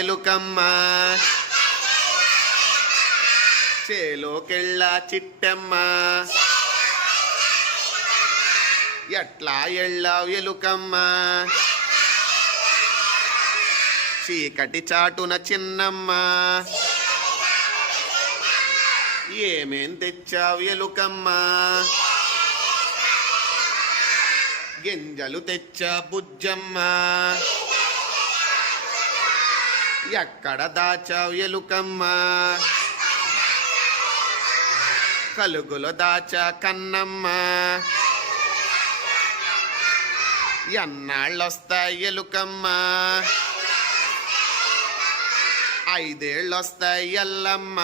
ఎలుకమ్మ చేలోకెళ్ళ చిట్టమ్మ ఎట్లా ఎళ్ళావు ఎలుకమ్మ చీకటి చాటున చిన్నమ్మ ఏమేం తెచ్చావు ఎలుకమ్మ గింజలు తెచ్చా బుజ్జమ్మ ఎక్కడ దాచావు ఎలుకమ్మ కలుగులో దాచా కన్నమ్మ ఎన్నాళ్ళొస్తాయి ఎలుకమ్మ 5 ఏళ్ళొస్తాయి ఎల్లమ్మ